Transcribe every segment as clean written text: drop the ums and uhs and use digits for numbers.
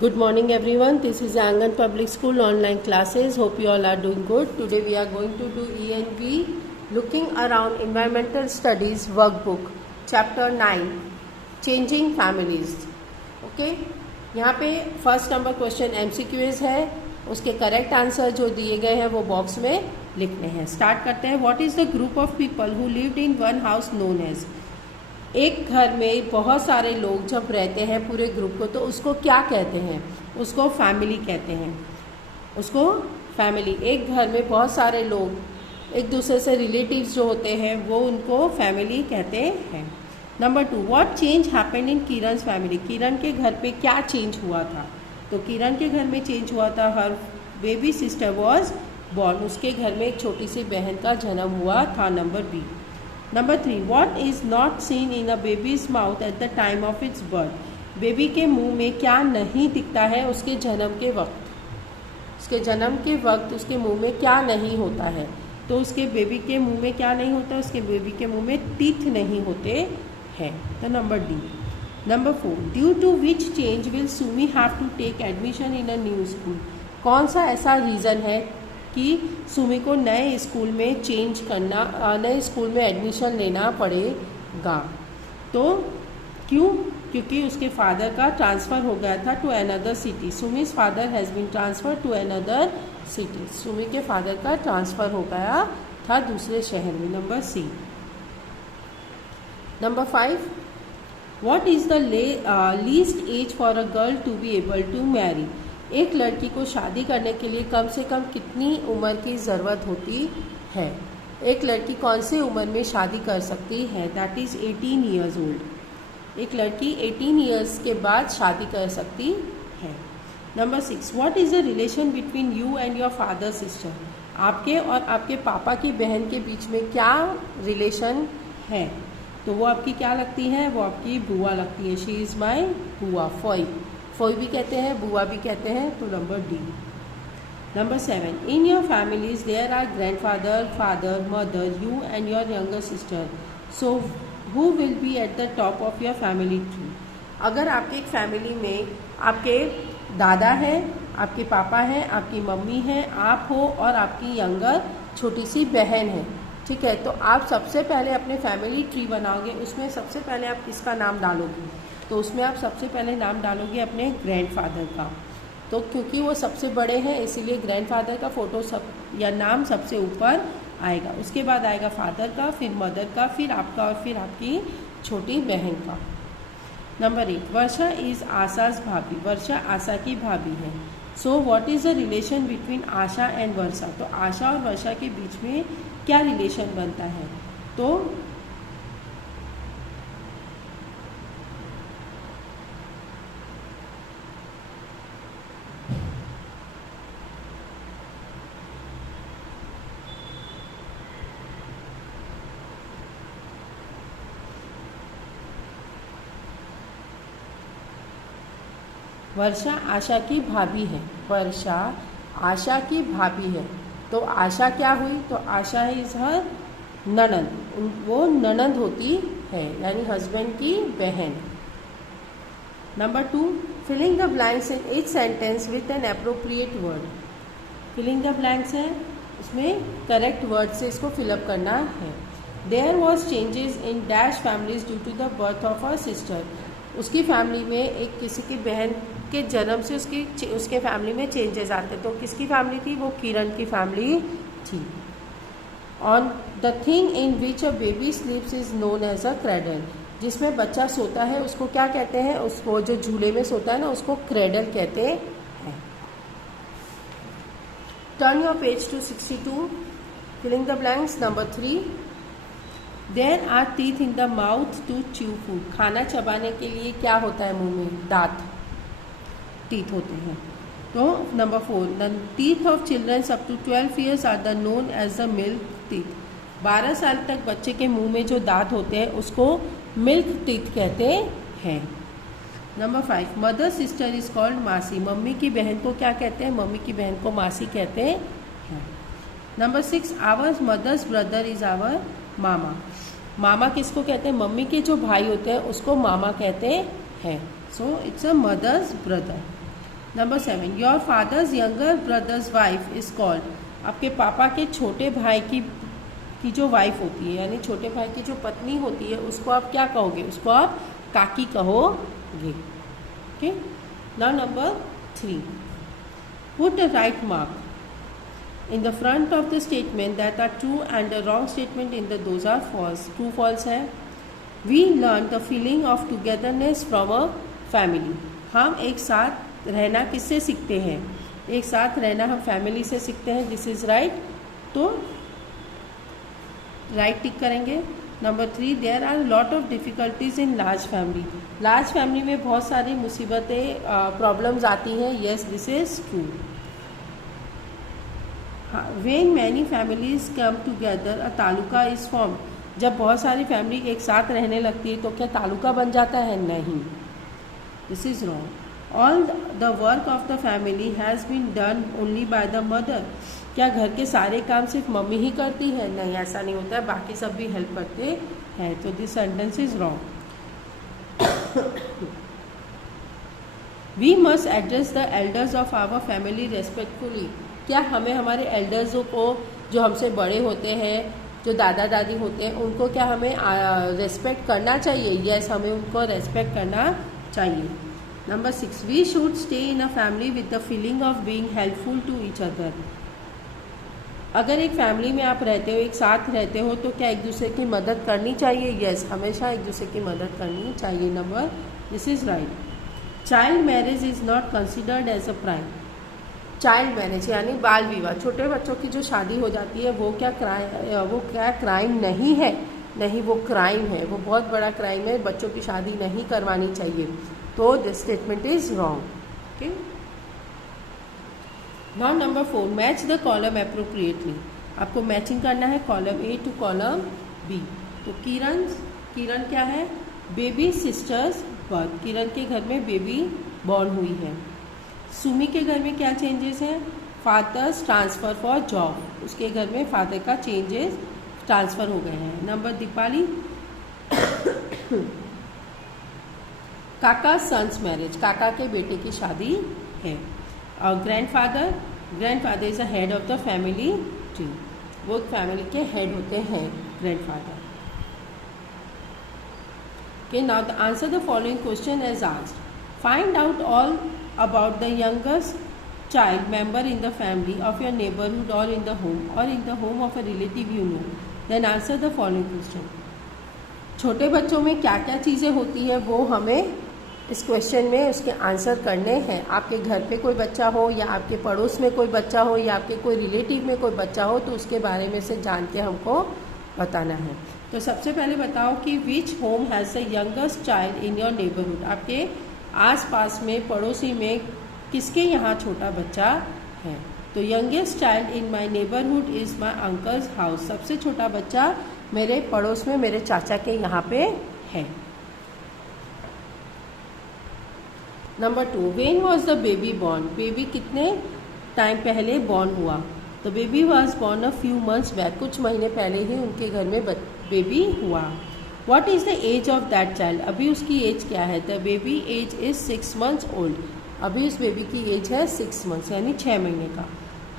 Good morning everyone. This is Angan Public School online classes. Hope you all are doing good. Today we are going to do ENV Looking Around Environmental Studies workbook chapter 9 Changing Families. Okay? यहाँ पे first number question MCQs है. उसके correct answer जो दिए गए हैं वो box में लिखने हैं. स्टार्ट करते हैं. What is the group of people who lived in one house known as. एक घर में बहुत सारे लोग जब रहते हैं पूरे ग्रुप को तो उसको क्या कहते हैं? उसको फैमिली कहते हैं. उसको फैमिली. एक घर में बहुत सारे लोग एक दूसरे से रिलेटिव्स जो होते हैं वो उनको फैमिली कहते हैं. Number 2, what change happened in Kiran family. Kiran के घर पे क्या चेंज हुआ था? तो किरण के घर में चेंज हुआ था. हर बेबी सिस्टर वॉज बॉर्न. उसके घर में एक छोटी सी बहन का जन्म हुआ था. Number B. Number 3, what is not seen in a baby's mouth at the time of its birth. Baby के मुंह में क्या नहीं दिखता है उसके जन्म के वक्त? उसके जन्म के वक्त उसके मुंह में क्या नहीं होता है? तो उसके बेबी के मुंह में क्या नहीं होता? उसके बेबी के मुंह में टीथ नहीं होते हैं. तो number D. Number 4, due to which change will Sumi have to take admission in a new school. कौन सा ऐसा रीज़न है कि सुमी को नए स्कूल में चेंज करना, नए स्कूल में एडमिशन लेना पड़ेगा? तो क्यों? क्योंकि उसके फादर का ट्रांसफ़र हो गया था to another city. Sumi's father has been transfer to another city. Sumi के फादर का ट्रांसफ़र हो गया था दूसरे शहर में. Number C. Number 5, what is the least age for a girl to be able to marry. एक लड़की को शादी करने के लिए कम से कम कितनी उम्र की ज़रूरत होती है? एक लड़की कौन सी उम्र में शादी कर सकती है? That is 18 years old. एक लड़की 18 ईयर्स के बाद शादी कर सकती है. Number 6, what is the relation between you and your father sister. आपके और आपके पापा की बहन के बीच में क्या रिलेशन है? तो वो आपकी क्या लगती है? वो आपकी बुआ लगती है. शी इज़ माई बुआ. फोई भी कहते हैं, बुआ भी कहते हैं. तो number D. Number 7, in your families there are grandfather, father, mother, you and your younger sister. So who will be at the top of your family tree. अगर आपके एक फैमिली में आपके दादा है, आपके पापा हैं, आपकी मम्मी है, आप हो और आपकी यंगर छोटी सी बहन है, ठीक है, तो आप सबसे पहले अपने फैमिली ट्री बनाओगे. उसमें सबसे पहले आप किसका नाम डालोगे? तो उसमें आप सबसे पहले नाम डालोगे अपने ग्रैंडफादर का. तो क्योंकि वो सबसे बड़े हैं इसीलिए ग्रैंडफादर का फ़ोटो सब या नाम सबसे ऊपर आएगा. उसके बाद आएगा फादर का, फिर मदर का, फिर आपका और फिर आपकी छोटी बहन का. नंबर 8, वर्षा इज़ आशाज भाभी. वर्षा आशा की भाभी है. So what is the relation between Asha and Varsha. तो आशा और वर्षा के बीच में क्या रिलेशन बनता है? तो वर्षा आशा की भाभी है. वर्षा आशा की भाभी है. तो आशा क्या हुई? तो आशा इज़ हर ननद. वो ननद होती है यानी हस्बैंड की बहन. Number 2, filling the blanks in each sentence with an appropriate word. Filling the blanks है, उसमें करेक्ट वर्ड से इसको फिलअप करना है. There was changes in dash families due to the birth of a sister. उसकी family में एक किसी की बहन के जन्म से उसके फैमिली में चेंजेस आते. तो किसकी फैमिली थी? वो किरण की फैमिली थी. On the thing in which a baby sleeps is known as a cradle. जिसमें बच्चा सोता है उसको क्या कहते हैं? उसको जो झूले में सोता है ना उसको क्रेडल कहते हैं. Turn your page to 62. Filling the blanks. Number 3, there are teeth in the mouth to chew food. खाना चबाने के लिए क्या होता है मुंह में? दांत, टीथ होते हैं. तो number 4, the teeth of childrens up to 12 years are the known as the milk teeth. 12 साल तक बच्चे के मुंह में जो दांत होते हैं उसको मिल्क टीथ कहते हैं. Number 5, mother sister is called मासी. मम्मी की बहन को क्या कहते हैं? मम्मी की बहन को मासी कहते हैं. Number 6, our mother's brother is our mama. मामा किसको कहते हैं? मम्मी के जो भाई होते हैं उसको मामा कहते हैं. So it's a mother's brother. Number 7, your father's younger brother's wife is called, आपके पापा के छोटे भाई की जो वाइफ होती है, यानी छोटे भाई की जो पत्नी होती है, उसको आप क्या कहोगे? उसको आप काकी कहोगे। Okay, now number 3, put a right mark in the front of the statement that are true and the wrong statement in the those are false. True false है। We learn the feeling of togetherness from a family. हम एक साथ रहना किससे सीखते हैं? एक साथ रहना हम फैमिली से सीखते हैं। दिस इज राइट, तो राइट टिक करेंगे। Number 3, there are lot of difficulties in large family. Large family में बहुत सारी मुसीबतें प्रॉब्लम्स आती हैं। Yes, this is true. When many families come together, a taluka is formed. जब बहुत सारी फैमिली एक साथ रहने लगती है तो क्या तालुका बन जाता है? नहीं, this is wrong. All the work of the family has been done only by the mother. क्या घर के सारे काम सिर्फ मम्मी ही करती है? नहीं, ऐसा नहीं होता है, बाकी सब भी हेल्प करते हैं। तो this sentence is wrong. We must address the elders of our family respectfully. क्या हमें हमारे एल्डर्सों को, जो हमसे बड़े होते हैं, जो दादा दादी होते हैं, उनको क्या हमें रेस्पेक्ट करना चाहिए? यस, हमें उनको रेस्पेक्ट करना चाहिए। Number 6, we should stay in a family with the feeling of being helpful to each other. अगर एक फैमिली में आप रहते हो, एक साथ रहते हो, तो क्या एक दूसरे की मदद करनी चाहिए? यस, हमेशा एक दूसरे की मदद करनी चाहिए। Number, this is right. Child marriage is not considered as a crime. Child marriage यानी बाल विवाह, छोटे बच्चों की जो शादी हो जाती है, वो क्या क्राइम नहीं है? नहीं, वो क्राइम है, वो बहुत बड़ा क्राइम है। बच्चों की शादी नहीं करवानी चाहिए। तो this statement is wrong. Okay, now number 4, match the column appropriately. आपको मैचिंग करना है column A to column B. तो किरण क्या है? Baby sisters birth. किरण के घर में बेबी बॉर्न हुई है। सुमी के घर में क्या चेंजेस हैं? Father's transfer for job. उसके घर में फादर का चेंजेस ट्रांसफ़र हो गए हैं। नंबर दीपाली, काका सन्स मैरिज, काका के बेटे की शादी है। और grandfather is a head of the family tree. वो फैमिली के हेड होते हैं grandfather. Okay, now the answer the following question as asked. Find out all about the youngest child member in the family of your neighborhood or in the home of a relative you know. Then answer the following question. छोटे बच्चों में क्या क्या चीज़ें होती है वो हमें इस क्वेश्चन में उसके आंसर करने हैं। आपके घर पे कोई बच्चा हो या आपके पड़ोस में कोई बच्चा हो या आपके कोई रिलेटिव में कोई बच्चा हो, तो उसके बारे में से जान के हमको बताना है। तो सबसे पहले बताओ कि which home has the youngest child in your neighbourhood. आपके आसपास में, पड़ोसी में किसके यहाँ छोटा बच्चा है? तो youngest child in my neighbourhood is my uncles house. सबसे छोटा बच्चा मेरे पड़ोस में मेरे चाचा के यहाँ पे है। Number 2, when was the baby born. Baby कितने टाइम पहले बॉर्न हुआ? The baby was born a few months back. कुछ महीने पहले ही उनके घर में बेबी हुआ। What is the age of that child. अभी उसकी एज क्या है? The baby age is 6 months old. अभी उस बेबी की एज है 6 months यानी 6 महीने का।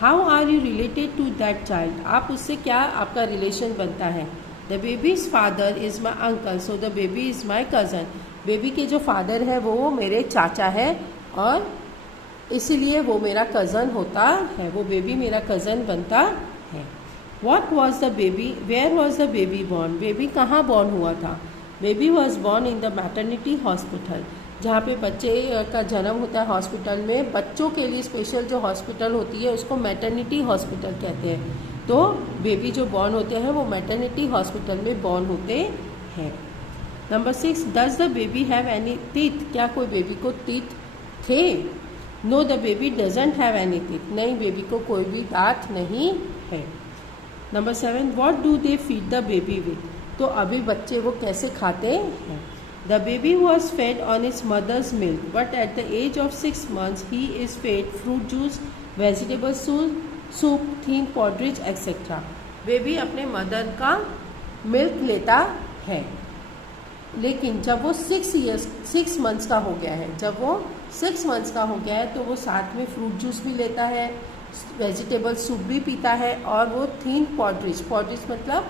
How are you related to that child. आप उससे क्या आपका रिलेशन बनता है? The baby's father is my uncle so the baby is my cousin. Baby के जो फादर है वो मेरे चाचा है और इसीलिए वो मेरा कज़न होता है, वो बेबी मेरा कज़न बनता है। What was the baby, where was the baby born. Baby कहाँ बॉर्न हुआ था? Baby was born in the maternity hospital. जहाँ पे बच्चे का जन्म होता है हॉस्पिटल में, बच्चों के लिए स्पेशल जो हॉस्पिटल होती है उसको मैटरनिटी हॉस्पिटल कहते हैं। तो बेबी जो बॉर्न होते हैं वो मैटरनिटी हॉस्पिटल में बॉर्न होते हैं। Number 6, does the baby have any teeth. क्या कोई बेबी को टीथ थे? No the baby doesn't have any teeth. नहीं, बेबी को कोई भी दांत नहीं है। Number 7, what do they feed the baby with. तो अभी बच्चे वो कैसे खाते हैं? The baby was fed on its mother's milk but at the age of 6 months he is fed fruit juice, vegetable soup, thin पॉडरिज etcetera. Baby अपने mother का milk लेता है, लेकिन जब वो 6 months का हो गया है, जब वो 6 मंथ्स का हो गया है तो वो साथ में फ्रूट जूस भी लेता है, वेजिटेबल सूप भी पीता है, और वो थिन पॉडरिज मतलब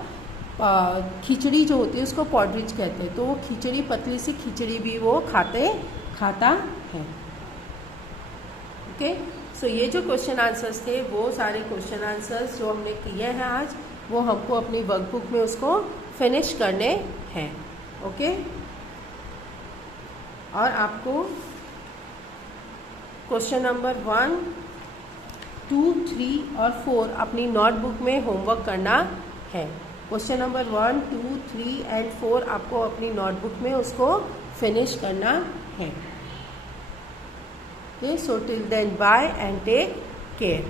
खिचड़ी जो होती है उसको पॉडरिज कहते हैं, तो वो खिचड़ी, पतली सी खिचड़ी भी वो खाता है। ओके, सो ये जो क्वेश्चन आंसर्स थे वो सारे क्वेश्चन आंसर्स जो हमने किए हैं आज, वो हमको अपनी वर्कबुक में उसको फिनिश करने हैं। ओके, और आपको क्वेश्चन नंबर 1, 2, 3 और 4 अपनी नोटबुक में होमवर्क करना है। क्वेश्चन नंबर 1, 2, 3 एंड 4 आपको अपनी नोटबुक में उसको फिनिश करना है। Okay, so till then, bye and take care.